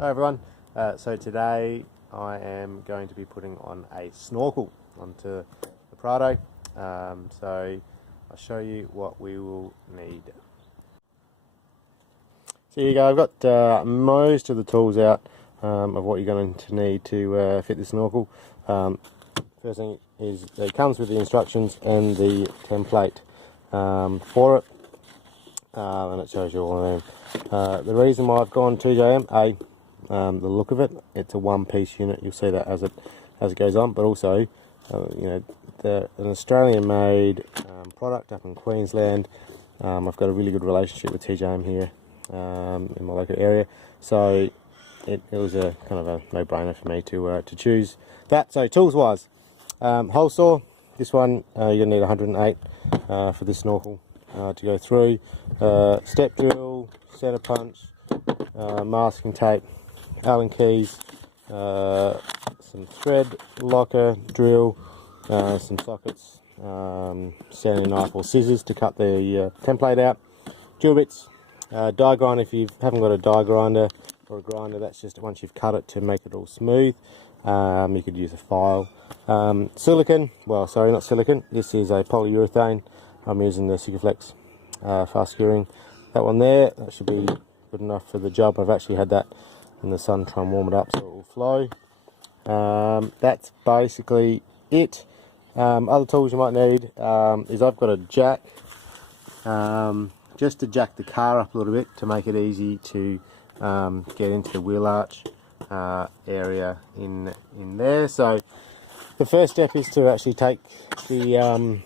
Hi everyone, so today I am going to be putting on a snorkel onto the Prado, so I'll show you what we will need. So here you go, I've got most of the tools out of what you're going to need to fit the snorkel. First thing is it comes with the instructions and the template for it, and it shows you all of them. The reason why I've gone 2JM, the look of it, it's a one-piece unit. You'll see that as it goes on, but also you know, an Australian-made product up in Queensland. I've got a really good relationship with TJM here in my local area, so it was a kind of a no-brainer for me to choose that. So tools-wise, hole saw. This one you're gonna need 108 for this snorkel to go through. Step drill, center punch, masking tape, Allen keys, some thread locker drill, some sockets, sanding knife or scissors to cut the template out, drill bits, die grinder if you haven't got a die grinder or a grinder. That's just once you've cut it to make it all smooth. You could use a file. Silicone, well sorry, not silicone, this is a polyurethane. I'm using the Sikaflex fast curing. That one there, that should be good enough for the job. I've actually had that in the sun, try and warm it up so it will flow. That's basically it. Other tools you might need is I've got a jack, just to jack the car up a little bit to make it easy to get into the wheel arch area in there. So the first step is to actually take the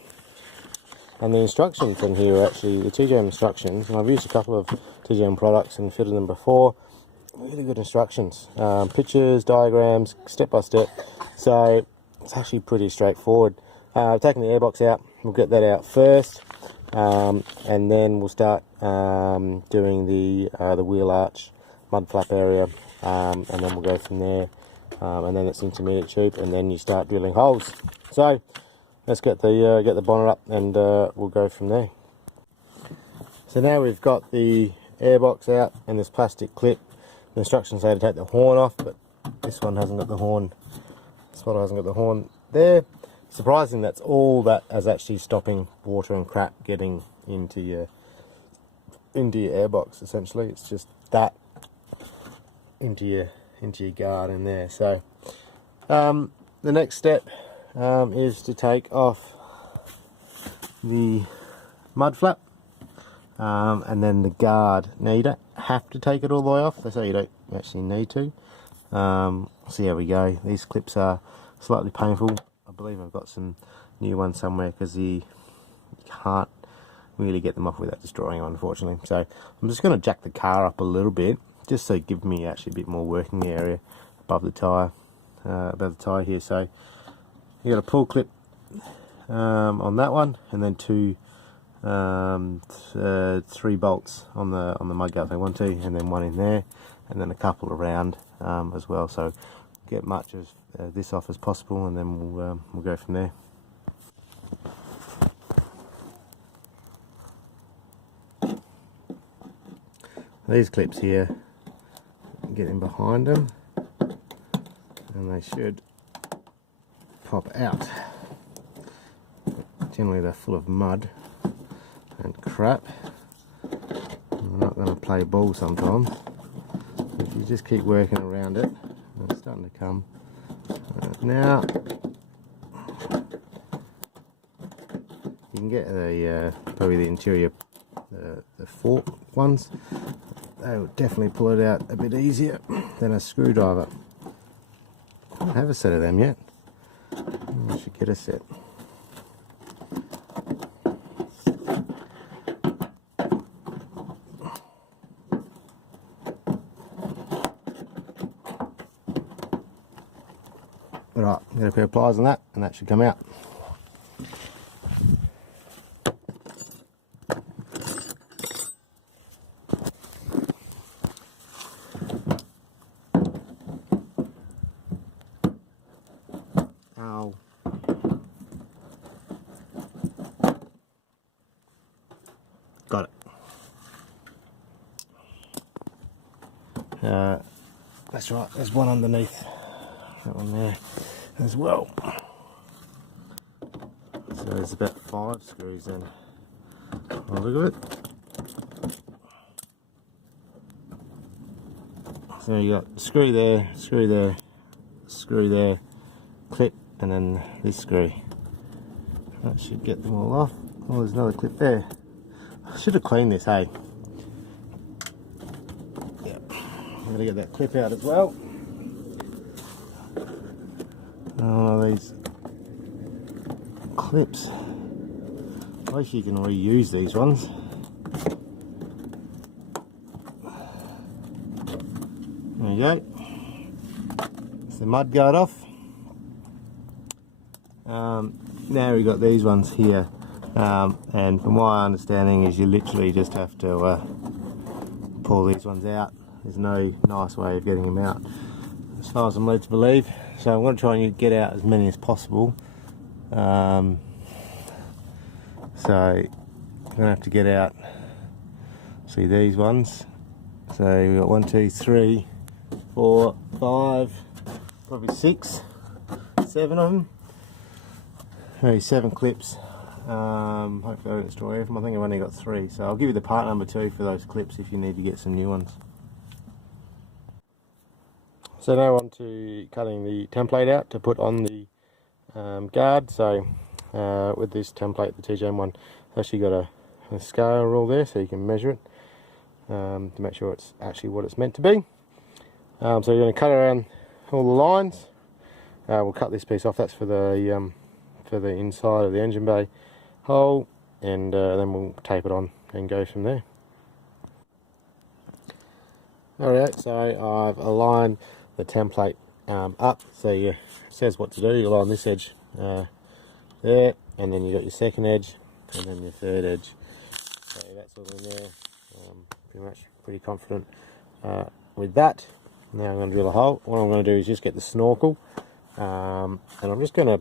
and the instructions in here, actually the TJM instructions, and I've used a couple of TJM products and fitted them before. Really good instructions, pictures, diagrams, step by step, so it's actually pretty straightforward. Taking the airbox out, we'll get that out first, and then we'll start doing the wheel arch, mud flap area, and then we'll go from there, and then it's intermediate tube, and then you start drilling holes. So let's get the bonnet up, and we'll go from there. So now we've got the airbox out and this plastic clip. The instructions say to take the horn off, but this one hasn't got the horn. This one hasn't got the horn there. Surprising, that's all that is actually stopping water and crap getting into your airbox. Essentially, it's just that into your guard in there. So the next step is to take off the mud flap. And then the guard. Now you don't have to take it all the way off, they say you don't actually need to. See how we go. These clips are slightly painful. I believe I've got some new ones somewhere because you can't really get them off without destroying them, unfortunately. So I'm just going to jack the car up a little bit, just so it gives me actually a bit more working area above the tyre, here. So you got a pull clip on that one, and then three bolts on the mudguard if I want to, and then one in there, and then a couple around as well. So get much of this off as possible, and then we'll go from there. These clips here, get in behind them, and they should pop out. Generally they're full of mud and crap. I'm not going to play ball sometimes. If you just keep working around it, it's starting to come. Now you can get probably the interior, the fork ones. They will definitely pull it out a bit easier than a screwdriver. I don't have a set of them yet. I should get a set. Right, I'm going to put pliers on that, and that should come out. Ow. Got it. That's right, there's one underneath that one there as well. So there's about 5 screws then. Oh, look at it. So you got screw there, screw there, screw there, clip, and then this screw. That should get them all off. Oh, there's another clip there. I should have cleaned this, hey? Yep. I'm going to get that clip out as well. Oh, these clips. I wish you can reuse these ones. There you go. It's the mud guard off. Now we've got these ones here, and from my understanding is you literally just have to pull these ones out. There's no nice way of getting them out, as far as I'm led to believe. So I'm going to try and get out as many as possible. So I'm going to have to get out, see these ones. So we've got 1, 2, 3, 4, 5, probably 6, 7 of them. Maybe 7 clips. Hopefully I don't destroy them. I think I've only got 3, so I'll give you the part number too for those clips if you need to get some new ones. So now on to cutting the template out to put on the guard. So with this template, the TJM one, it's actually got a scale rule there so you can measure it to make sure it's actually what it's meant to be. So you're going to cut around all the lines. We'll cut this piece off. That's for the inside of the engine bay hole, and then we'll tape it on and go from there. Alright, so I've aligned the template up, so it says what to do. You align this edge there, and then you got your second edge, and then your third edge. So that's all in there. Pretty confident with that. Now I'm going to drill a hole. What I'm going to do is just get the snorkel, and I'm just going to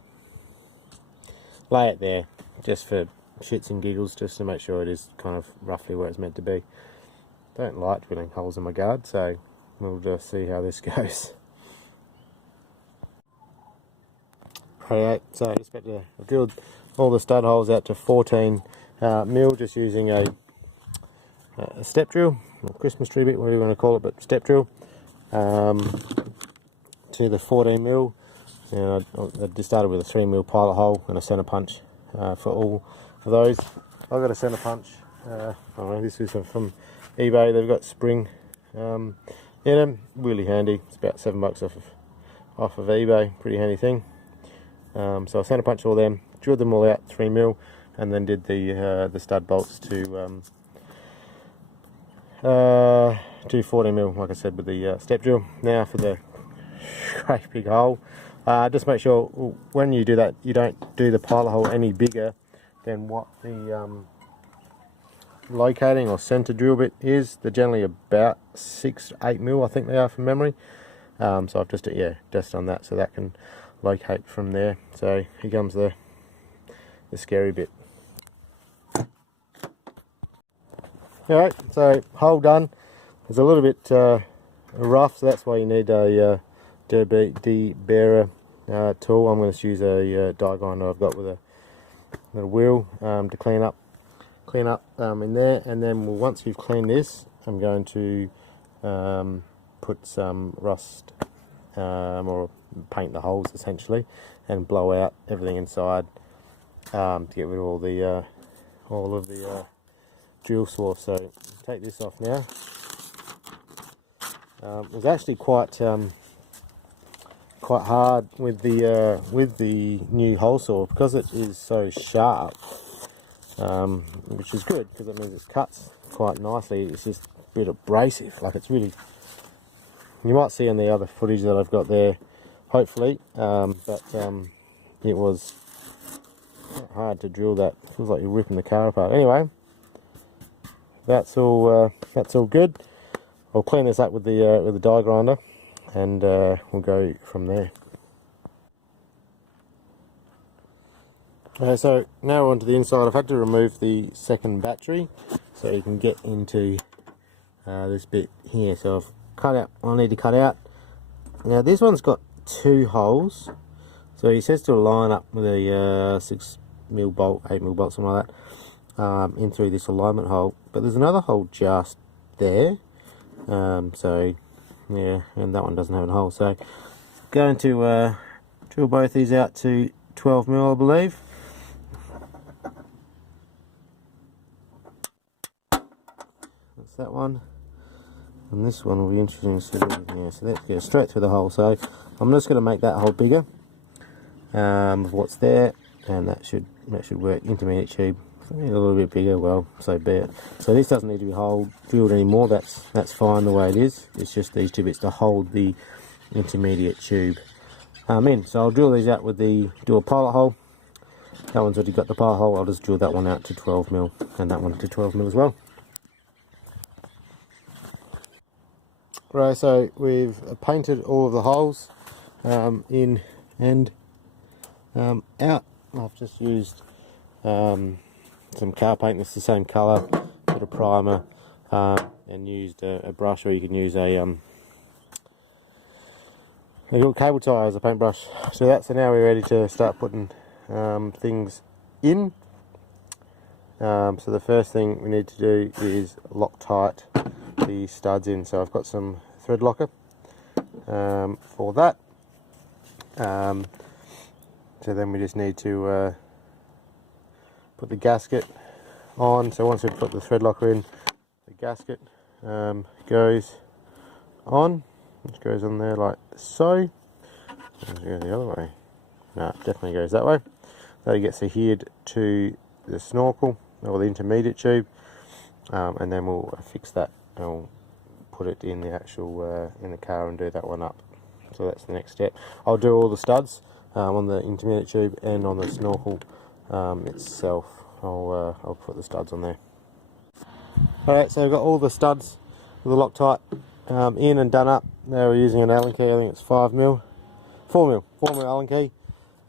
lay it there just for shits and giggles, just to make sure it is kind of roughly where it's meant to be. Don't like drilling holes in my guard, so we'll just see how this goes. Alright, so I just got to drilled all the stud holes out to 14 mil, just using a step drill, or Christmas tree bit, whatever you want to call it, but step drill to the 14 mil. And I just started with a 3 mil pilot hole and a centre punch for all of those. I've got a centre punch. I don't know, this is from eBay. They've got spring in them, really handy. It's about $7 off of eBay. Pretty handy thing. So I centre punched all them, drilled them all out 3 mil, and then did the stud bolts to 14 mil, like I said, with the step drill. Now for the great big hole. Just make sure when you do that, you don't do the pilot hole any bigger than what the locating or centre drill bit is. They're generally about 6 to 8 mil, I think they are from memory. So I've just done that so that can locate from there. So here comes the scary bit. Alright, so hole done. It's a little bit rough, so that's why you need a deburrer tool. I'm going to use a die grinder I've got with a little wheel to clean up in there, and then once you've cleaned this, I'm going to put some rust or paint the holes essentially, and blow out everything inside to get rid of all of the drill swarf. So take this off now. It was actually quite hard with the new hole saw, because it is so sharp, which is good because it means it cuts quite nicely. It's just a bit abrasive, like it's really, you might see in the other footage that I've got there, hopefully, but it was hard to drill that. It feels like you're ripping the car apart. Anyway, that's all good. I'll clean this up with the die grinder, and we'll go from there. Okay, so now onto the inside. I've had to remove the second battery so you can get into this bit here. So I've cut out what I need to cut out. Now this one's got 2 holes, so he says to line up with a 6mm bolt, 8mm bolt, something like that, in through this alignment hole. But there's another hole just there, so yeah, and that one doesn't have a hole. So going to drill both these out to 12mm, I believe. That's that one. And this one will be interesting to see. Yeah, so that goes straight through the hole. So I'm just going to make that hole bigger of what's there, and that should work. Intermediate tube, a little bit bigger. Well, so be it. So this doesn't need to be drilled anymore. That's fine the way it is. It's just these 2 bits to hold the intermediate tube in. So I'll drill these out with do a pilot hole. That one's already got the pilot hole. I'll just drill that one out to 12mm and that one to 12mm as well. Right, so we've painted all of the holes in and out. I've just used some car paint that's the same colour, bit of primer, and used a brush, or you can use a little cable tie as a paintbrush. So now we're ready to start putting things in. So the first thing we need to do is lock tight the studs in. So I've got some thread locker for that. So then we just need to put the gasket on. So once we put the thread locker in, the gasket goes on. It goes on there like so. Let's go the other way. No, it definitely goes that way. That gets adhered to the snorkel or the intermediate tube, and then we'll fix that. I'll put it in the actual in the car and do that one up. So that's the next step. I'll do all the studs on the intermediate tube and on the snorkel itself. I'll put the studs on there. Alright, so I've got all the studs with the Loctite in and done up. Now we're using an Allen key. I think it's 4mm Allen key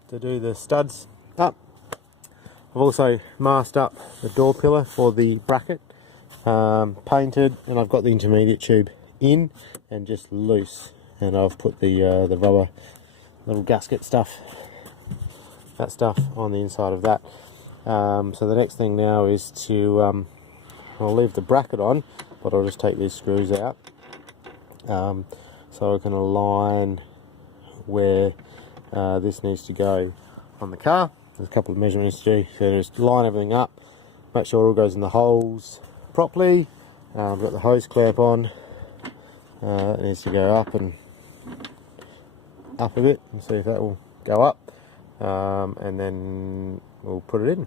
to do the studs up. I've also masked up the door pillar for the bracket, painted, and I've got the intermediate tube in and just loose, and I've put the rubber little gasket stuff, that stuff on the inside of that. So the next thing now is to I'll leave the bracket on, but I'll just take these screws out so I can align where this needs to go on the car. There's a couple of measurements to do, so just line everything up, make sure it all goes in the holes properly. I've got the hose clamp on. It needs to go up and up a bit and see if that will go up, and then we'll put it in.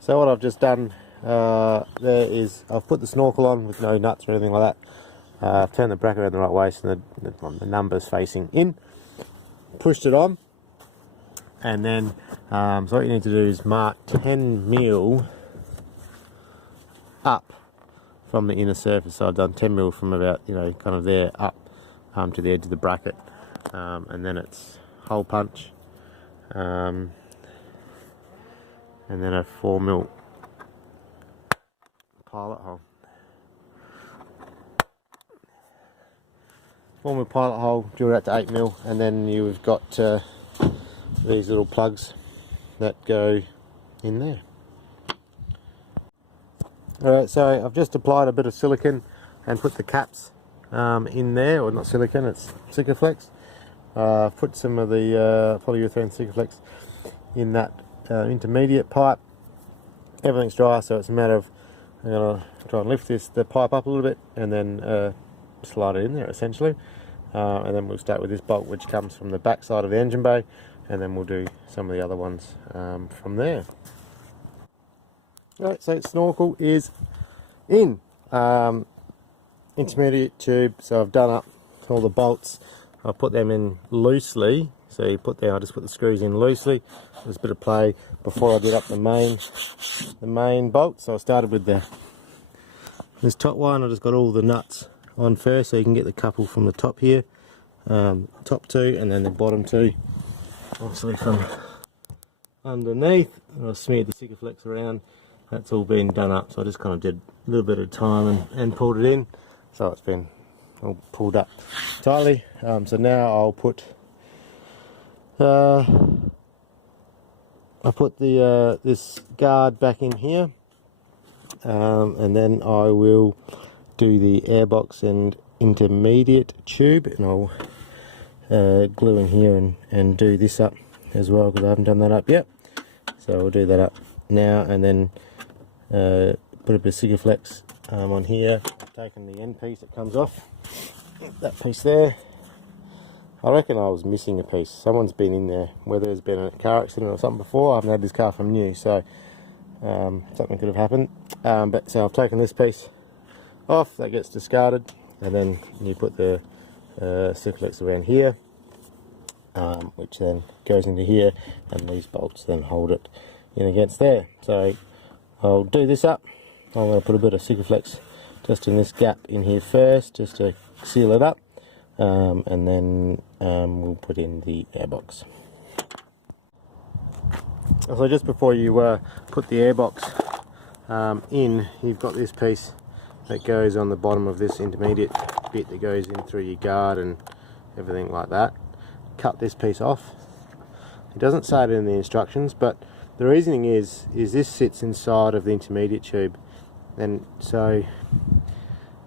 So what I've just done there is I've put the snorkel on with no nuts or anything like that. I've turned the bracket around the right way so the number's facing in, pushed it on, and then so what you need to do is mark 10mm up from the inner surface. So I've done 10mm from about, kind of there up to the edge of the bracket, and then it's hole punch, and then a 4mm pilot hole. 4mm pilot hole, drill out to 8mm, and then you've got these little plugs that go in there. Alright, so I've just applied a bit of silicone and put the caps in there, or not silicone, it's Sikaflex. I've put some of the polyurethane Sikaflex in that intermediate pipe. Everything's dry, so it's a matter of I'm going to try and lift the pipe up a little bit and then slide it in there essentially, and then we'll start with this bolt which comes from the back side of the engine bay, and then we'll do some of the other ones from there. Right, so snorkel is in. Intermediate tube, so I've done up all the bolts. I'll put them in loosely, so I just put the screws in loosely. There's a bit of play before I did up the main bolt. So I started with this top one. I just got all the nuts on first, so you can get the couple from the top here, top two, and then the bottom two obviously from underneath. And I smeared the Sikaflex around. That's all been done up, so I just kind of did a little bit of time and pulled it in. So it's been all pulled up tightly. So now I'll put this guard back in here, and then I will do the airbox and intermediate tube, and I'll glue in here and do this up as well, because I haven't done that up yet. So I'll do that up now, and then put a bit of Sigaflex on here. I've taken the end piece that comes off, that piece there. I reckon I was missing a piece. Someone's been in there, whether there's been a car accident or something before. I haven't had this car from new, so something could have happened. So I've taken this piece off, that gets discarded, and then you put the Sigaflex around here, which then goes into here, and these bolts then hold it in against there. So I'll do this up. I'm going to put a bit of Sigaflex just in this gap in here first, just to seal it up. And then we'll put in the airbox. So just before you put the airbox in, you've got this piece that goes on the bottom of this intermediate bit that goes in through your guard and everything like that. Cut this piece off. It doesn't say it in the instructions, but the reasoning is this sits inside of the intermediate tube, and so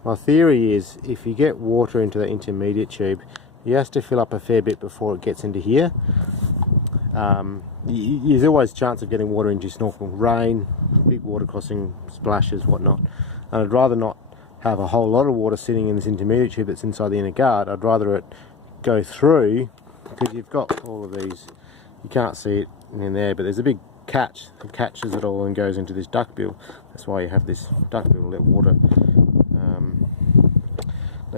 my theory is if you get water into the intermediate tube, you have to fill up a fair bit before it gets into here. There's always a chance of getting water into your snorkel. Rain, big water crossing, splashes, whatnot. And I'd rather not have a whole lot of water sitting in this intermediate tube that's inside the inner guard. I'd rather it go through, because you've got all of these, you can't see it in there, but there's a big catch that catches it all and goes into this duckbill. That's why you have this duckbill to let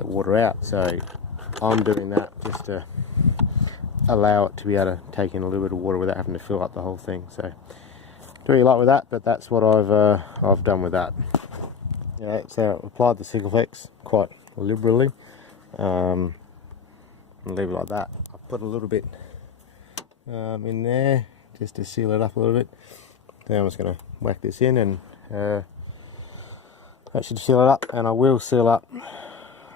water out. So I'm doing that just to allow it to be able to take in a little bit of water without having to fill up the whole thing. So do what you like with that, but that's what I've done with that. Yeah, so I applied the Sigaflex quite liberally. And leave it like that. I put a little bit in there just to seal it up a little bit. Then I'm just going to whack this in, and that should seal it up. And I will seal up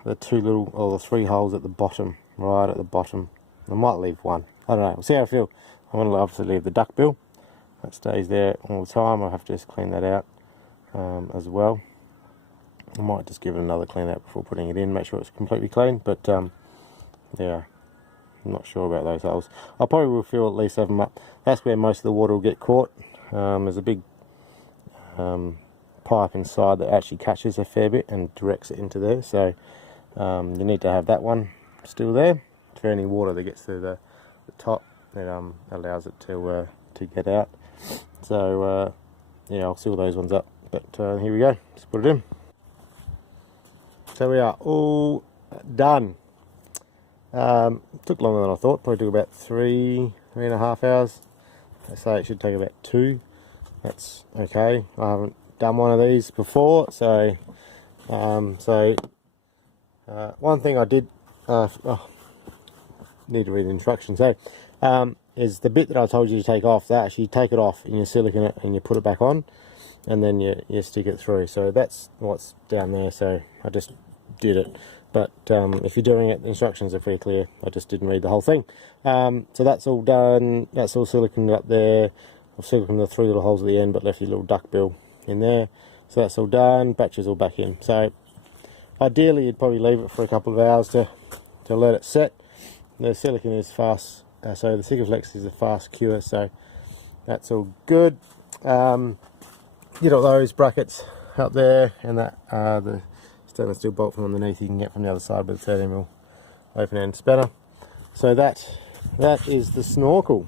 the the 3 holes at the bottom, right at the bottom. I might leave one. I don't know. We'll see how I feel. I'm going to obviously leave the duckbill. That stays there all the time. I'll have to just clean that out as well. I might just give it another clean out before putting it in, make sure it's completely clean. But yeah, I'm not sure about those holes. I probably will fill at least 7 up. That's where most of the water will get caught. There's a big pipe inside that actually catches a fair bit and directs it into there. So you need to have that one still there for any water that gets through the top. It allows it to get out. So yeah, I'll seal those ones up. But here we go. Just put it in. So we are all done. Took longer than I thought. Probably took about 3.5 hours. I say it should take about 2. That's okay. I haven't done one of these before, so one thing I did need to read the instructions. So is the bit that I told you to take off. That actually take it off and you silicone it and you put it back on, and then you stick it through. So that's what's down there. So I just did it. But if you're doing it, the instructions are pretty clear. I just didn't read the whole thing. So that's all done. That's all siliconed up there. I've siliconed the 3 little holes at the end, but left your little duckbill in there. So that's all done. Battery's all back in. So ideally, you'd probably leave it for a couple of hours to let it set. The silicone is fast. So the Sigaflex is a fast cure. So that's all good. You got those brackets up there, and that the stainless steel bolt from underneath you can get from the other side with a 13mm open end spanner. So that is the Snorkel.